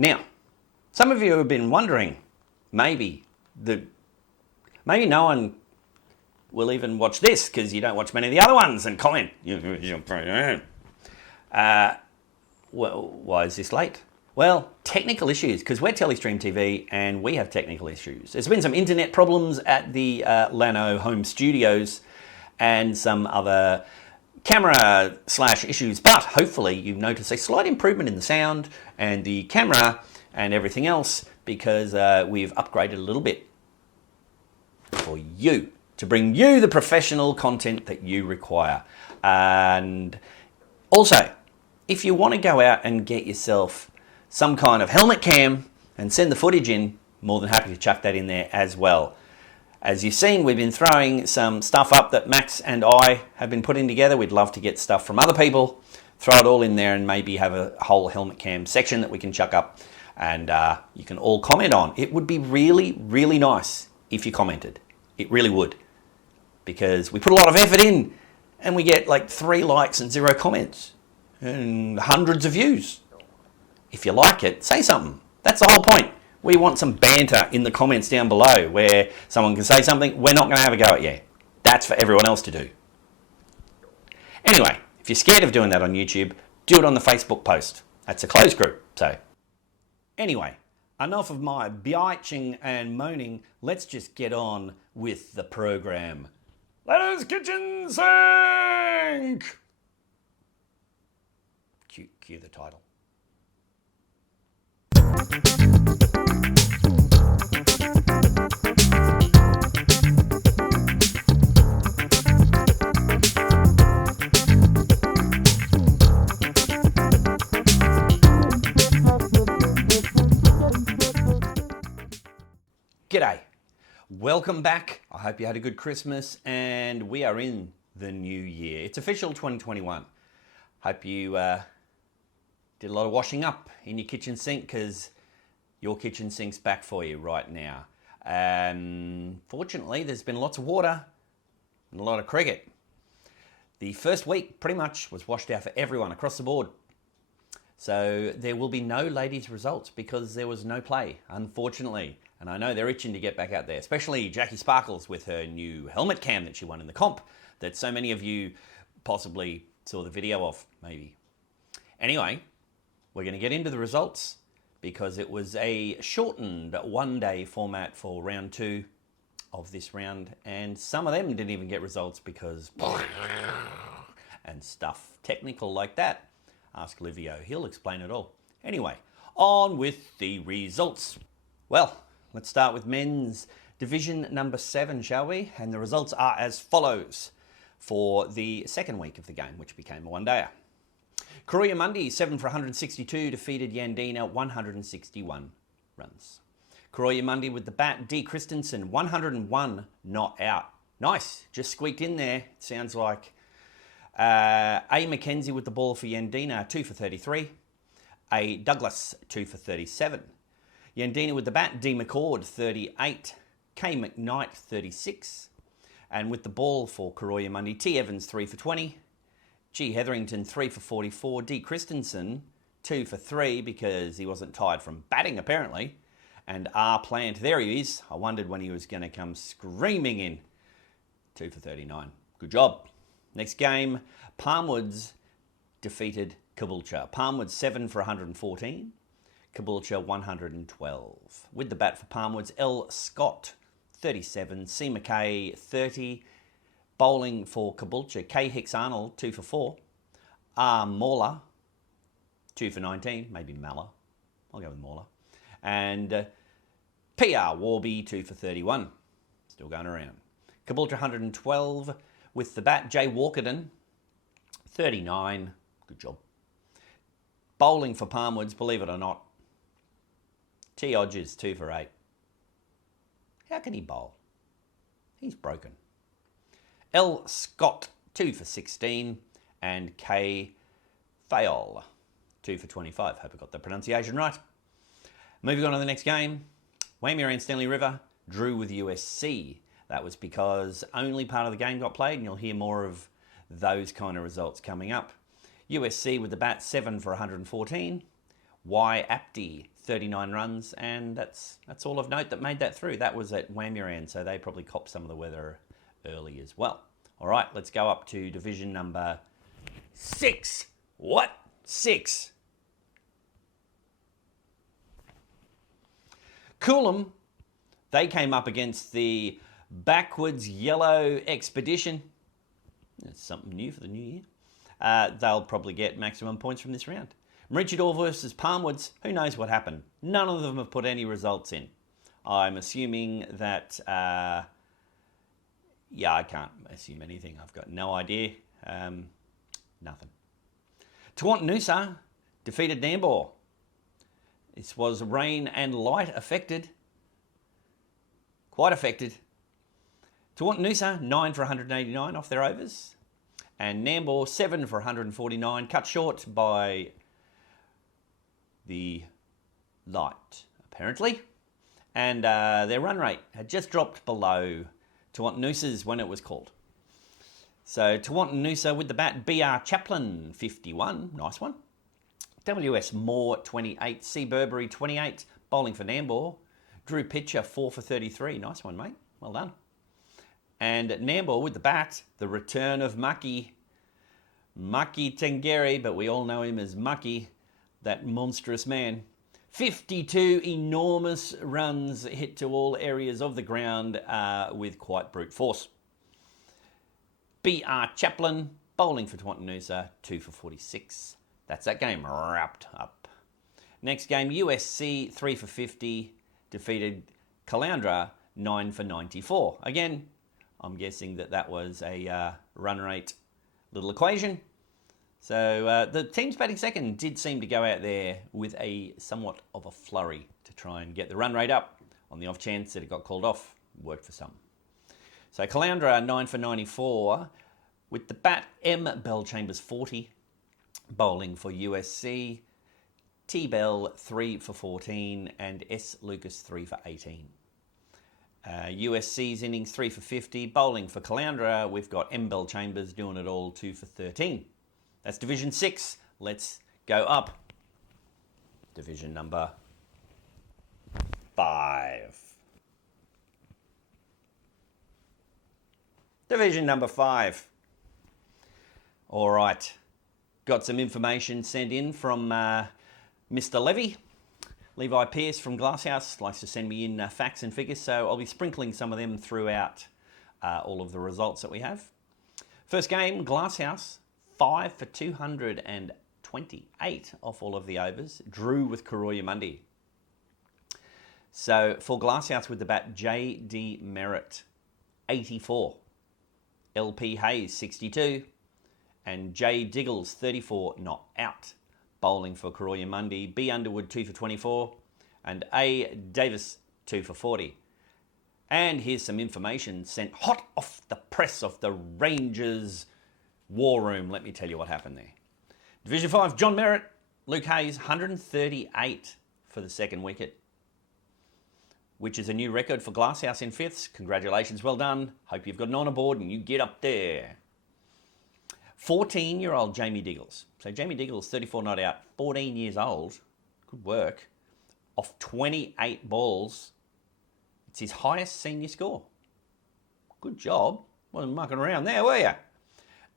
Now, some of you have been wondering, maybe no one will even watch this because you don't watch many of the other ones and comment. Well, why is this late? Well, technical issues, because we're Telestream TV and we have technical issues. There's been some internet problems at the Lanno home studios and some other camera / issues, but hopefully you've noticed a slight improvement in the sound and the camera and everything else because we've upgraded a little bit for you, to bring you the professional content that you require. And also, if you want to go out and get yourself some kind of helmet cam and send the footage in, more than happy to chuck that in there as well. As you've seen, we've been throwing some stuff up that Max and I have been putting together. We'd love to get stuff from other people, throw it all in there and maybe have a whole helmet cam section that we can chuck up and you can all comment on. It would be really, really nice if you commented. It really would. Because we put a lot of effort in and we get like 3 likes and 0 comments and hundreds of views. If you like it, say something. That's the whole point. We want some banter in the comments down below where someone can say something. We're not going to have a go at you. That's for everyone else to do. Anyway, if you're scared of doing that on YouTube, do it on the Facebook post. That's a closed group. So anyway, enough of my bitching and moaning. Let's just get on with the program. Lanno's Kitchen Sink! Cue the title. G'day. Welcome back. I hope you had a good Christmas and we are in the new year. It's official 2021. Hope you did a lot of washing up in your kitchen sink because your kitchen sink's back for you right now. Fortunately, there's been lots of water and a lot of cricket. The first week pretty much was washed out for everyone across the board. So there will be no ladies' results because there was no play, unfortunately. And I know they're itching to get back out there, especially Jackie Sparkles with her new helmet cam that she won in the comp that so many of you possibly saw the video of, maybe. Anyway, we're going to get into the results because it was a shortened one-day format for round 2 of this round, and some of them didn't even get results because and stuff technical like that. Ask Livio, he'll explain it all. Anyway, on with the results. Well, let's start with men's division number 7, shall we? And the results are as follows for the second week of the game, which became a one-dayer. Karuya Mundi, 7 for 162, defeated Yandina, 161 runs. Karuya Mundi with the bat, D. Christensen, 101, not out. Nice, just squeaked in there, sounds like. A. McKenzie with the ball for Yandina, 2 for 33. A. Douglas, 2 for 37. Yandina with the bat, D. McCord, 38. K. McKnight, 36. And with the ball for Karuya Mundi, T. Evans, 3 for 20. G. Hetherington, 3 for 44. D. Christensen, 2 for 3 because he wasn't tired from batting, apparently. And R. Plant, there he is. I wondered when he was going to come screaming in. 2 for 39. Good job. Next game, Palmwoods defeated Caboolture. Palmwoods, 7 for 114. Caboolture, 112. With the bat for Palmwoods, L. Scott, 37. C. McKay, 30. Bowling for Caboolture, K. Hicks Arnold, 2 for 4. R. Mauler, 2 for 19. Maybe Maller. I'll go with Mauler. And P.R. Warby, 2 for 31. Still going around. Caboolture, 112. With the bat, J. Walkerton, 39. Good job. Bowling for Palmwoods, believe it or not, T. Odgers, 2 for 8. How can he bowl? He's broken. L. Scott, 2 for 16. And K. Fayol, 2 for 25. Hope I got the pronunciation right. Moving on to the next game. Waimea and Stanley River drew with USC. That was because only part of the game got played, and you'll hear more of those kind of results coming up. USC with the bat, 7 for 114. Y. Apty, 39 runs, and that's all of note that made that through. That was at Wamuran, so they probably copped some of the weather early as well. All right, let's go up to division number 6. What? 6. Coolum, they came up against the Backwards Yellow Expedition. That's something new for the new year. They'll probably get maximum points from this round. Maroochydore versus Palmwoods, who knows what happened? None of them have put any results in. I'm assuming that, I can't assume anything. I've got no idea. Nothing. Tawantinoosa defeated Nambour. This was rain and light affected. Quite affected. Tawantinoosa, 9 for 189 off their overs. And Nambour, 7 for 149, cut short by the light, apparently. And their run rate had just dropped below Tawantinoosa's when it was called. So Tawantinoosa with the bat, B.R. Chaplin, 51. Nice one. W.S. Moore, 28. C. Burberry, 28. Bowling for Nambour. Drew Pitcher, 4 for 33. Nice one, mate. Well done. And Nambour with the bat, the return of Mucky Tengeri, but we all know him as Mucky, that monstrous man. 52 enormous runs hit to all areas of the ground with quite brute force. B.R. Chaplin, bowling for Tawantinoosa, 2 for 46. That's that game wrapped up. Next game, USC, 3 for 50, defeated Caloundra, 9 for 94. Again, I'm guessing that was a run rate little equation. So the teams batting second did seem to go out there with a somewhat of a flurry to try and get the run rate up. On the off chance that it got called off, worked for some. So Caloundra, 9 for 94. With the bat, M. Bell Chambers, 40. Bowling for USC. T. Bell, 3 for 14. And S. Lucas, 3 for 18. USC's innings, 3 for 50. Bowling for Caloundra, we've got M. Bell Chambers doing it all, 2 for 13. That's Division 6. Let's go up. Division number 5. Division number 5. All right. Got some information sent in from Mr. Levy. Levi Pierce from Glasshouse likes to send me in facts and figures, so I'll be sprinkling some of them throughout all of the results that we have. First game, Glasshouse, 5 for 228 off all of the overs. Drew with Karoya Mundi. So for Glasshouse with the bat, J.D. Merritt, 84. L.P. Hayes, 62. And J. Diggles, 34, not out. Bowling for Karoya Mundi. B. Underwood, 2 for 24. And A. Davis, 2 for 40. And here's some information sent hot off the press of the Rangers war room. Let me tell you what happened there. Division 5, John Merritt, Luke Hayes, 138 for the second wicket, which is a new record for Glasshouse in fifths. Congratulations, well done. Hope you've got an honour board and you get up there. 14-year-old Jamie Diggles. So Jamie Diggles, 34 not out, 14 years old. Good work. Off 28 balls. It's his highest senior score. Good job. Wasn't mucking around there, were you?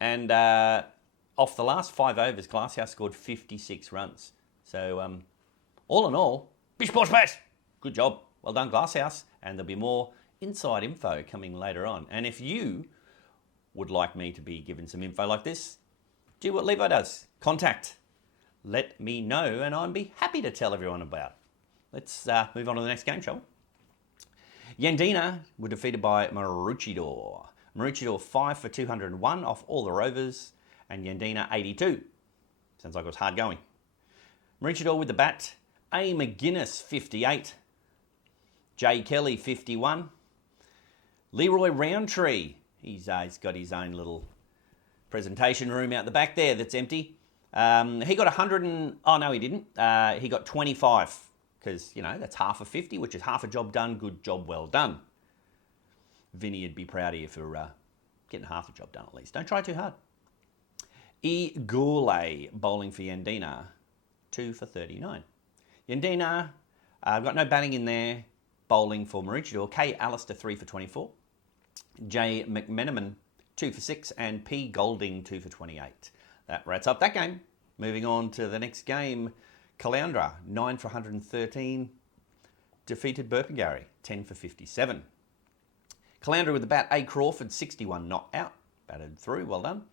And off the last 5 overs, Glasshouse scored 56 runs. So all in all, bish bosh bash. Good job. Well done, Glasshouse. And there'll be more inside info coming later on. And if you would like me to be given some info like this, do what Levi does. Contact. Let me know, and I'd be happy to tell everyone about. Let's move on to the next game, shall we? Yandina were defeated by Maroochydore. Maroochydore 5 for 201 off all the overs, and Yandina 82. Sounds like it was hard going. Maroochydore with the bat, A. McGuinness 58. J. Kelly 51. Leroy Roundtree. He's got his own little presentation room out the back there that's empty. He got 100 and... Oh, no, he didn't. He got 25 because, that's half of 50, which is half a job done. Good job, well done. Vinny would be proud of you for getting half a job done at least. Don't try too hard. E. Gourlay bowling for Yandina, 2 for 39. Yandina, got no batting in there. Bowling for Maroochydore. K. Alistair, 3 for 24. J. McMenamin, 2 for 6. And P. Golding, 2 for 28. That wraps up that game. Moving on to the next game. Caloundra, 9 for 113. Defeated Burpengary, 10 for 57. Caloundra with the bat. A. Crawford, 61 not out. Batted through, well done.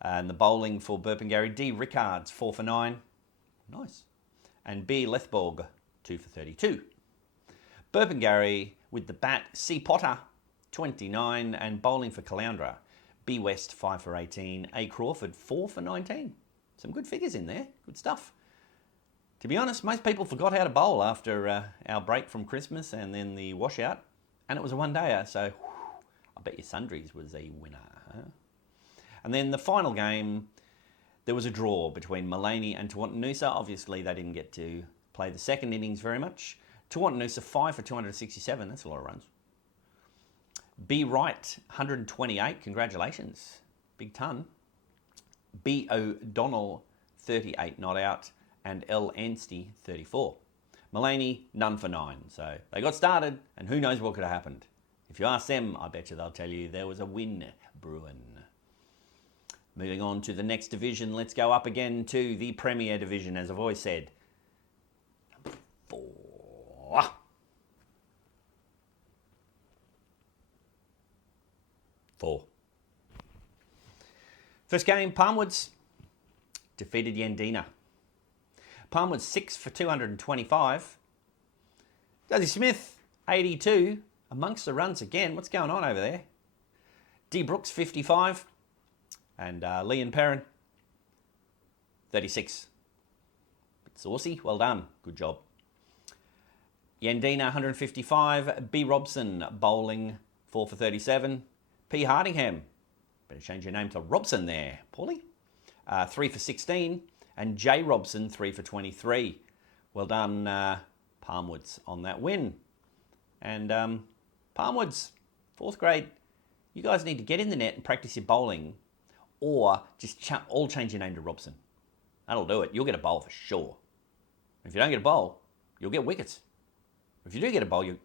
And the bowling for Burpengary. D. Rickards, 4 for 9. Nice. And B. Lethborg, 2 for 32. Burpengary with the bat. C. Potter, 29. And bowling for Caloundra. B. West, 5 for 18. A. Crawford, 4 for 19. Some good figures in there. Good stuff. To be honest, most people forgot how to bowl after our break from Christmas and then the washout. And it was a one-dayer, so I bet your Sundries was a winner. Huh? And then the final game, there was a draw between Mullaney and Tawantinoosa. Obviously, they didn't get to play the second innings very much. Tawantinoosa, 5 for 267. That's a lot of runs. B. Wright, 128. Congratulations. Big ton. B. O'Donnell, 38 not out. And L. Anstey, 34. Mullaney, none for 9. So they got started, and who knows what could have happened. If you ask them, I bet you they'll tell you there was a win brewing. Moving on to the next division, let's go up again to the Premier Division, as I've always said. Number 4. 4. First game, Palmwoods defeated Yandina. Palmwoods, 6 for 225. Dudley Smith, 82. Amongst the runs again. What's going on over there? D. Brooks, 55. And Leon Perrin, 36. Bit saucy. Well done. Good job. Yandina, 155. B. Robson, bowling, 4 for 37. P. Hardingham. Better change your name to Robson there, Paulie. 3 for 16. And J. Robson, 3 for 23. Well done, Palmwoods, on that win. And Palmwoods, 4th grade, you guys need to get in the net and practice your bowling, or just all change your name to Robson. That'll do it. You'll get a bowl for sure. If you don't get a bowl, you'll get wickets. If you do get a bowl, you...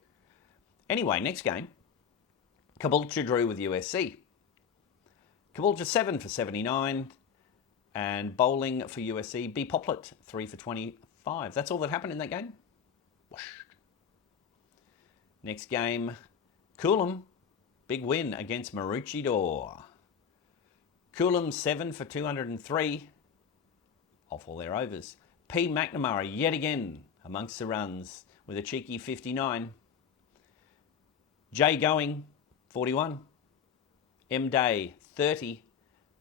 Anyway, next game. Caboolture drew with USC. Caboolture, 7 for 79. And bowling for USC, B. Poplet, 3 for 25. That's all that happened in that game. Whoosh. Next game, Coolum, big win against Maroochydore. Coolum, 7 for 203, off all their overs. P. McNamara, yet again, amongst the runs, with a cheeky 59. J. Going, 41. M. Day, 30,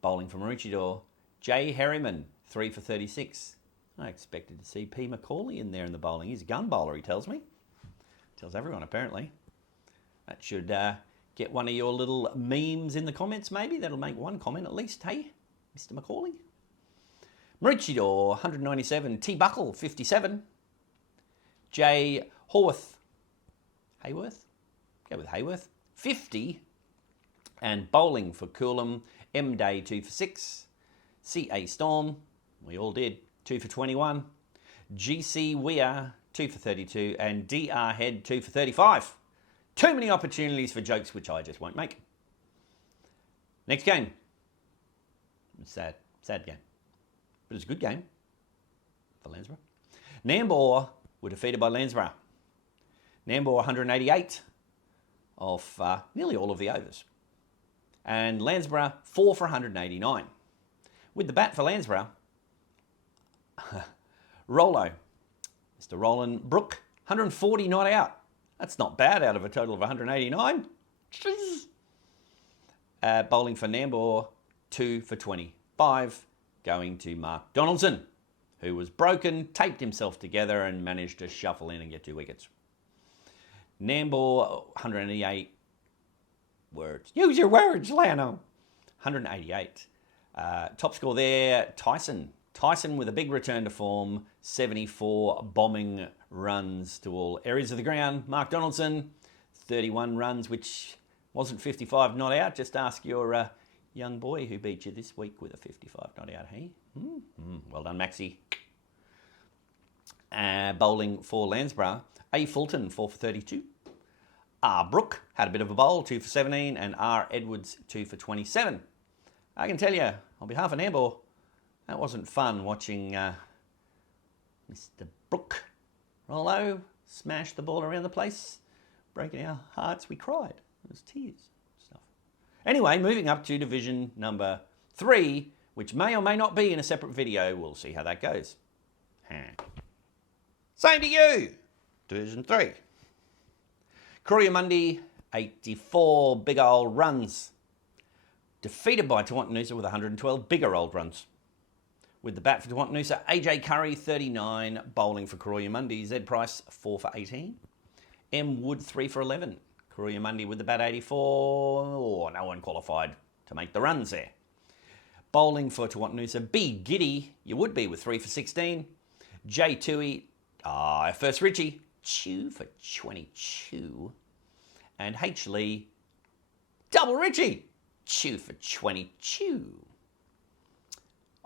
bowling for Maroochydore. J. Harriman, 3 for 36. I expected to see P. McCauley in there in the bowling. He's a gun bowler, he tells me. Tells everyone, apparently. That should get one of your little memes in the comments, maybe. That'll make one comment at least. Hey, Mr. McCauley. Maroochydore, 197. T. Buckle, 57. J. Hayworth. Go with Hayworth. 50. And bowling for Coolum. M. Day, 2 for 6. C.A. Storm, we all did, 2 for 21. G.C. Weir, 2 for 32. And D.R. Head, 2 for 35. Too many opportunities for jokes, which I just won't make. Next game. Sad game. But it's a good game for Landsborough. Nambour were defeated by Landsborough. Nambour 188 off nearly all of the overs. And Landsborough 4 for 189. With the bat for Landsborough, Rollo, Mr. Roland Brook, 140 not out. That's not bad out of a total of 189. Bowling for Nambour, 2 for 25, going to Mark Donaldson, who was broken, taped himself together and managed to shuffle in and get 2 wickets. Nambour, 188 words. Use your words, Lanno. 188. Top score there, Tyson. Tyson with a big return to form, 74 bombing runs to all areas of the ground. Mark Donaldson, 31 runs, which wasn't 55 not out. Just ask your young boy who beat you this week with a 55 not out, hey? Well done, Maxie. Bowling for Landsborough, A. Fulton, 4 for 32. R. Brook had a bit of a bowl, 2 for 17, and R. Edwards, 2 for 27. I can tell you, on behalf of Netball, that wasn't fun watching Mr. Brook Rollo smash the ball around the place, breaking our hearts. We cried. It was tears. Stuff. Anyway, moving up to division number 3, which may or may not be in a separate video. We'll see how that goes. Same to you. Division 3. Courier-Mundy, 84 big old runs. Defeated by Tawantinoosa with 112 bigger old runs. With the bat for Tawantinoosa, AJ Curry, 39. Bowling for Courier-Mundy, Z Price, 4 for 18. M Wood, 3 for 11. Courier-Mundy with the bat, 84. Oh, no one qualified to make the runs there. Bowling for Tawantinoosa, B Giddy, you would be with 3 for 16. J Tui, first Richie, 2 for 22. And H Lee, double Richie, 2 for 22.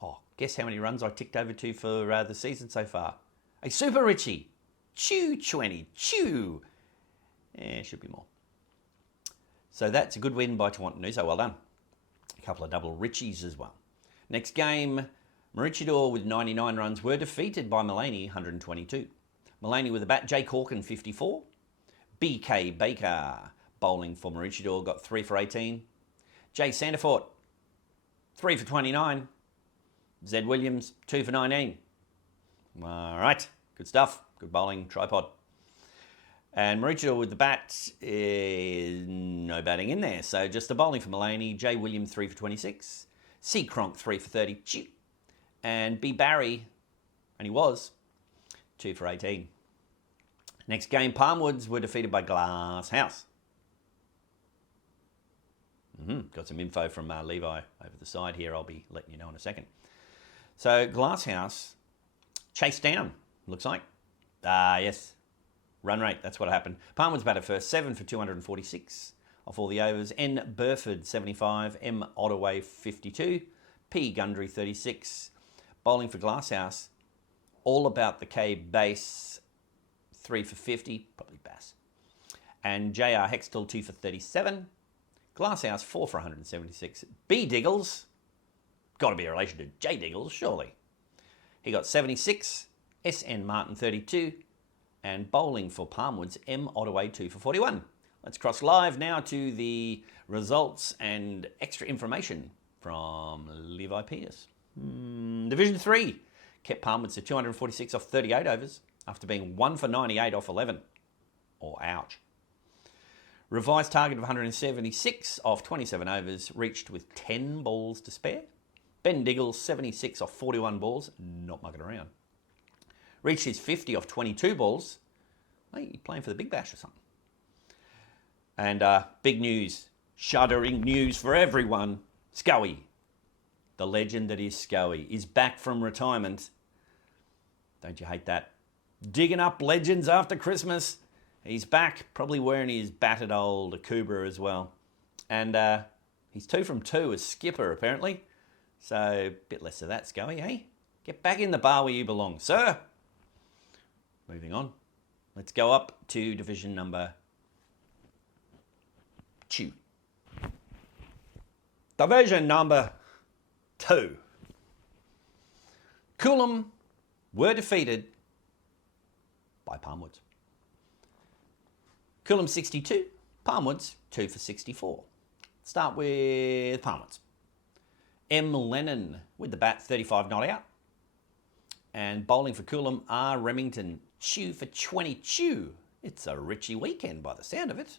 Oh, guess how many runs I ticked over to for the season so far? A super Richie, 222. Should be more. So that's a good win by Tawantinoosa, well done. A couple of double Richies as well. Next game, Maroochydore with 99 runs were defeated by Mullaney, 122. Mullaney with the bat, Jay Corkin, 54. BK Baker, bowling for Maroochydore, got 3 for 18. Jay Sandifort, 3 for 29. Zed Williams, 2 for 19. All right, good stuff. Good bowling, tripod. And Maroochydore with the bat, no batting in there. So just the bowling for Mullaney. Jay Williams, 3 for 26. C. Cronk, 3 for 32. And B. Barry, and he was, 2 for 18. Next game, Palmwoods were defeated by Glass House. Got some info from Levi over the side here. I'll be letting you know in a second. So Glass House chased down, looks like. Yes, run rate, that's what happened. Palmwoods batted first, 7 for 246 off all the overs. N. Burford, 75. M. Ottaway, 52. P. Gundry, 36. Bowling for Glasshouse, all about the K base, 3 for 50, probably Bass. And J.R. Hextall, 2 for 37. Glasshouse, 4 for 176. B. Diggles, got to be a relation to J. Diggles, surely. He got 76. S.N. Martin, 32. And bowling for Palmwoods, M. Ottaway, 2 for 41. Let's cross live now to the results and extra information from Levi Pierce. Division 3 kept Palmwoods to 246 off 38 overs after being 1 for 98 off 11. Or ouch. Revised target of 176 off 27 overs, reached with 10 balls to spare. Ben Diggles, 76 off 41 balls, not mucking around. Reached his 50 off 22 balls. Hey, playing for the Big Bash or something. And big news, shuddering news for everyone. Scully, the legend that is Scully, is back from retirement. Don't you hate that? Digging up legends after Christmas. He's back, probably wearing his battered old Akubra as well. And he's 2 from 2 as skipper, apparently. So, a bit less of that, Scully, eh? Get back in the bar where you belong, sir. Moving on. Let's go up to division number 2. Division number 2. Coolum were defeated by Palmwoods. Coolum 62, Palmwoods 2 for 64. Start with Palmwoods. M. Lennon with the bat, 35 not out. And bowling for Coolum, R. Remington, 2 for 22. It's a Richie weekend by the sound of it.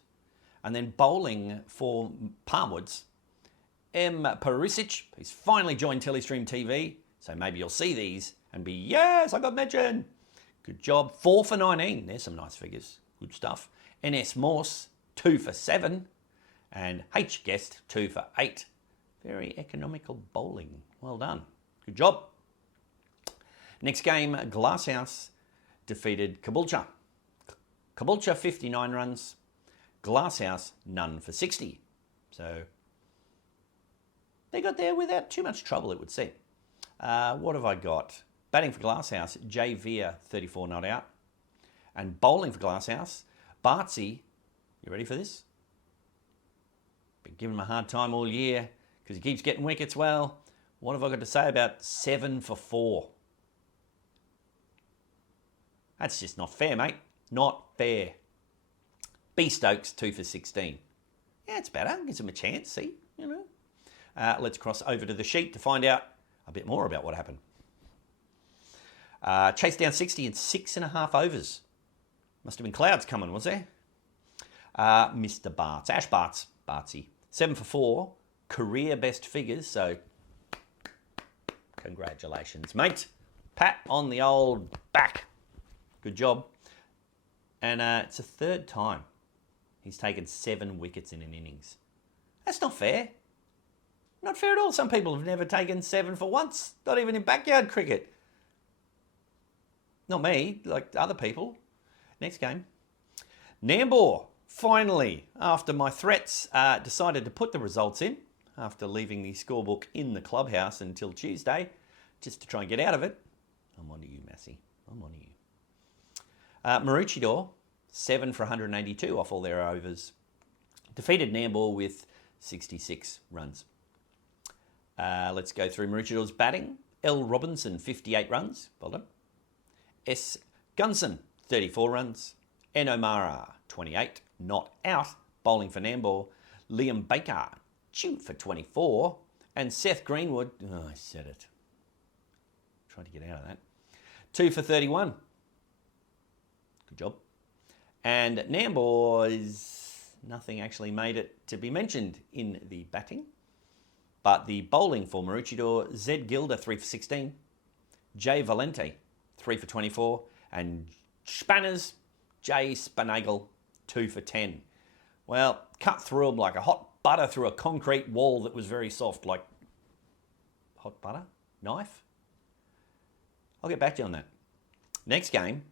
And then bowling for Palmwoods, M. Perisic, who's finally joined Telestream TV, so maybe you'll see these and be, yes, I got mentioned. Good job. 4 for 19. There's some nice figures. Good stuff. NS Morse, 2 for 7. And H Guest, 2 for 8. Very economical bowling. Well done. Good job. Next game, Glasshouse defeated Caboolture. Caboolture, 59 runs. Glasshouse, none for 60. So they got there without too much trouble, it would seem. What have I got? Batting for Glasshouse, Jay Veer, 34 not out. And bowling for Glasshouse, Bartsy, you ready for this? Been giving him a hard time all year because he keeps getting wickets. Well, what have I got to say about 7 for 4? That's just not fair, mate. Not fair. B Stokes, 2 for 16. Yeah, it's better. Gives him a chance, see? You know. Let's cross over to the sheet to find out a bit more about what happened. Chased down 60 in 6.5 overs. Must have been clouds coming, was there? Mr. Barts, Ash Barts, Bartsy. 7 for 4, career best figures, so congratulations, mate. Pat on the old back. Good job. And it's the third time he's taken 7 wickets in an innings. That's not fair. Not fair at all. Some people have never taken 7 for once, not even in backyard cricket. Not me, like other people. Next game. Nambour, finally, after my threats, decided to put the results in after leaving the scorebook in the clubhouse until Tuesday, just to try and get out of it. I'm on to you, Massey. I'm on to you. Maroochydore, 7 for 182 off all their overs. Defeated Nambour with 66 runs. Let's go through Maroochydor's batting. L. Robinson, 58 runs. Well done. S. Gunson, 34 runs. N. O'Mara, 28. Not out. Bowling for Nambour. Liam Baker, 2 for 24. And Seth Greenwood, oh, I said it. Tried to get out of that. 2 for 31. Good job. And Nambour's nothing actually made it to be mentioned in the batting. But the bowling for Maroochydore, Zed Gilder, 3 for 16. Jay Valente, 3 for 24. And Spanners, Jay Spanagle, 2 for 10. Well, cut through them like a hot butter through a concrete wall that was very soft, like hot butter? Knife? I'll get back to you on that. Next game,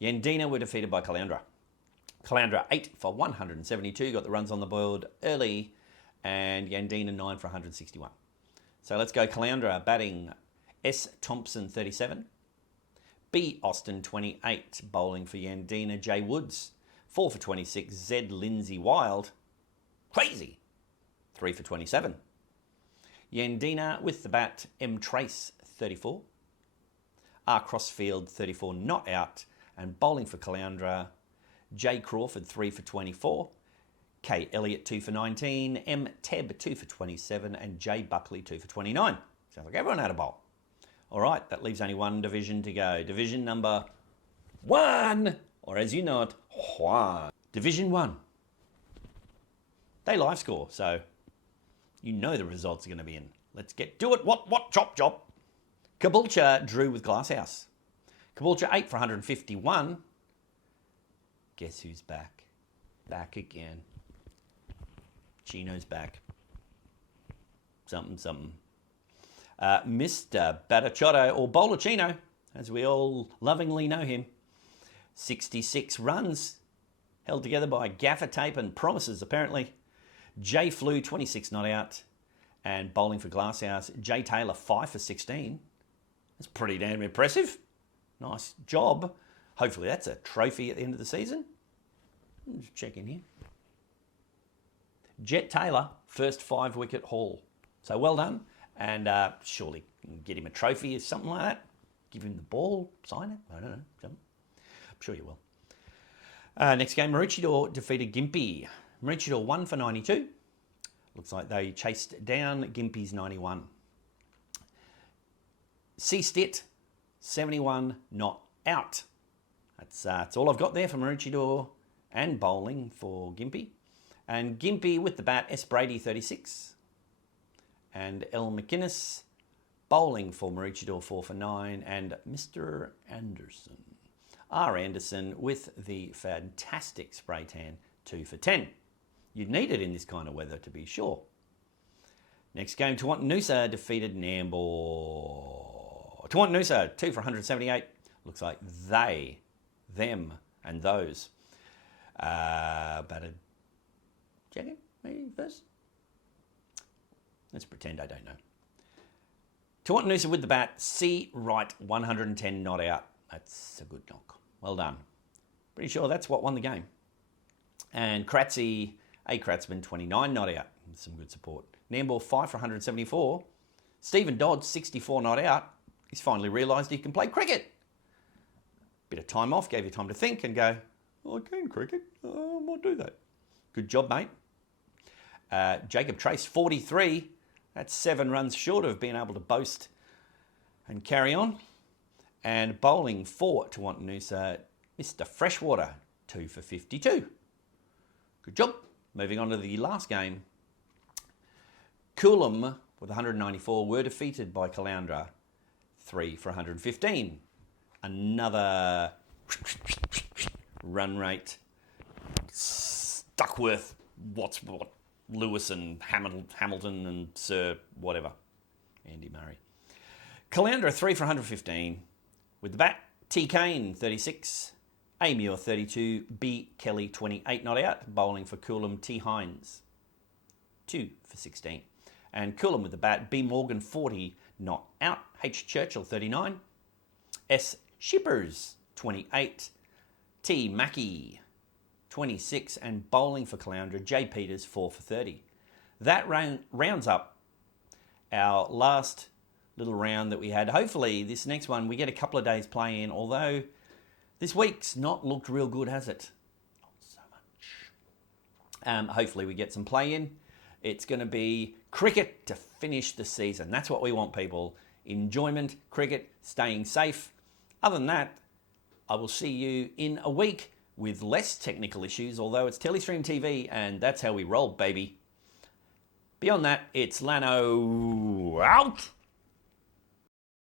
Yandina were defeated by Caloundra. Caloundra 8 for 172, got the runs on the board early, and Yandina 9 for 161. So let's go Caloundra batting S. Thompson 37, B. Austin 28, bowling for Yandina J. Woods 4 for 26, Z. Lindsay Wild, crazy, 3 for 27. Yandina with the bat M. Trace 34, R. Crossfield 34 not out, and bowling for Caloundra J. Crawford 3 for 24, K. Elliott 2 for 19, M. Tebb 2 for 27, and J. Buckley 2 for 29. Sounds like everyone had a bowl. All right, that leaves only one division to go. Division number 1, or as you know it, Juan. Division 1. They live score, so you know the results are going to be in. Let's get to it. What, chop, chop. Caboolture drew with Glasshouse. Caboolture 8 for 151. Guess who's back? Back again. Chino's back. Something. Mr. Batachotto, or Bolachino, as we all lovingly know him. 66 runs, held together by gaffer tape and promises, apparently. J. Flew, 26 not out. And bowling for Glasshouse, J. Taylor, 5 for 16. That's pretty damn impressive. Nice job. Hopefully that's a trophy at the end of the season. Just check in here. Jet Taylor, first 5-wicket haul. So well done. And surely get him a trophy or something like that. Give him the ball, sign it. I don't know. I'm sure you will. Next game, Maroochydore defeated Gympie. Maroochydore 1 for 92. Looks like they chased down Gympie's 91. C. Stitt, 71 not out. That's all I've got there for Maroochydore and bowling for Gympie. And Gympie with the bat, S. Brady 36. And L. McInnes bowling for Maroochydore 4 for 9. And Mr. Anderson, R. Anderson with the fantastic spray tan 2 for 10. You'd need it in this kind of weather to be sure. Next game, Tawantinoosa defeated Nambour. Tawantinoosa 2 for 178. Looks like they, them, and those batted. Check it, maybe first. Let's pretend I don't know. Tawantinoosa with the bat, C. Wright, 110 not out. That's a good knock. Well done. Pretty sure that's what won the game. And Kratzy, A. Kratzman, 29 not out. Some good support. Nambour, 5 for 174. Stephen Dodd, 64 not out. He's finally realised he can play cricket. Bit of time off, gave you time to think and go, oh, I can cricket. I might do that. Good job, mate. Jacob Trace, 43. That's 7 runs short of being able to boast and carry on. And bowling for Tawantinoosa, Mr. Freshwater, 2 for 52. Good job. Moving on to the last game. Coolum, with 194, were defeated by Caloundra, 3 for 115. Another run rate. Duckworth, Wattsworth, Lewis and Hamilton and Sir whatever. Andy Murray. Caloundra, 3 for 115. With the bat, T. Kane, 36. A. Muir, 32. B. Kelly, 28 not out. Bowling for Coolum, T. Hines, 2 for 16. And Coolum with the bat, B. Morgan, 40 not out. H. Churchill, 39. S. Shippers, 28. T. Mackey, 26. And bowling for Caloundra, J. Peters, 4 for 30. That rounds up our last little round that we had. Hopefully this next one we get a couple of days play in, although this week's not looked real good, has it? Not so much. Hopefully we get some play in. It's going to be cricket to finish the season. That's what we want, people. Enjoyment, cricket, staying safe. Other than that, I will see you in a week with less technical issues, although it's Telestream TV and that's how we roll, baby. Beyond that, it's Lanno out.